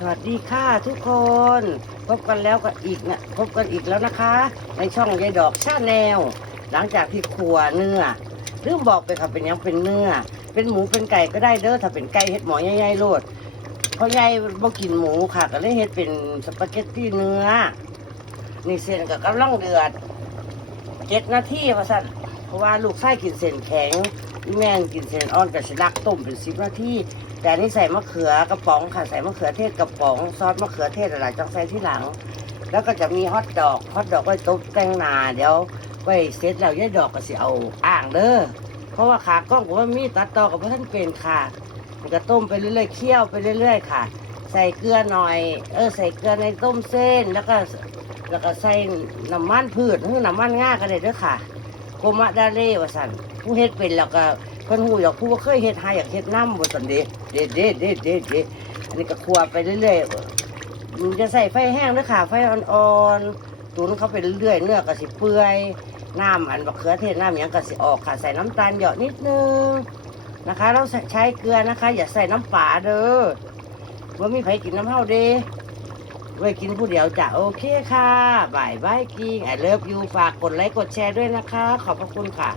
สวัสดีค่ะทุกคน พบกันแล้วก็อีกนะพบกันอีกแล้วนะคะ ในช่องยายดอกชาแนลหลังจากที่ครัวเนื้อลืมบอกไปค่ะเป็นยังเป็นเนื้อ เป็นหมูเป็นไก่ก็ได้เด้อถ้าเป็นไก่เห็ดหมอใหญ่ๆโลดเพราะยายบ่กินหมูค่ะ ก็เลยเฮ็ดเป็นสปาเกตตี้เนื้อนี่เส้นกับกำลังเดือดเจ็ดนาทีว่าสั่นเพราะว่าลูกชายกินเส้นแข็งแม่งกินเส้นอ่อนกับชิลักต้มเป็นสิบนาที แต่นนี้ใส่มะเขือกระป๋องค่ะใส่มะเขือเทศกระป๋องซอสมะเขือเทศอะไรจังใส่ที่หลัง แล้วก็จะมีฮอทดอกฮอทดอกไว้ตบแตงนาเดี๋ยวไว้เสร็จแล้วยายดอกก็สิเอาอ่างเด้อเพราะว่าขากล้องผมว่ามีตัดต่อกับพ่ท่านเป็นค่ะมันก็ต้มไปเรื่อยๆเคี่ยวไปเรื่อย ๆ ค่ะ ใส่เกลือหน่อย เออใส่เกลือในต้มเส้นแล้วก็แล้วก็ใส่น้ำมันพืชหรือน้ำมันง่ากันเลยด้อค่ะโกมะดาเล่วสันผู้เฮ็ดเป็นแล้วก็ เพิ่นหูอยากผู้ว่าเคยเฮ็ดหาอยากเฮ็ดน้ำว่สันเด้เด็ดเด็ดเด็ดเด็ดเด็ดอันนี้ก็คั่วไปเรื่อยๆมันจะใส่ไฟแห้งเด้อค่ะไฟอ่อนๆตุ๋นเข้าไปเรื่อยๆเนื้อก็สิเปื่อยน้ำอันมะเขือเทศน้ำหยังก็สิออกค่ะใส่น้ำตาลหยอดนิดนึงนะคะเราใช้เกลือนะคะ อย่าใส่น้ำปลาเด้อว่ามีใครกินน้ำเฮาเด้ไว้กินผู้เดียวจ้ะโอเคค่ะบายบายกิ้งไอเลิฟยูฝากกดไลค์กดแชร์ด้วยนะคะ ขอบพระคุณค่ะ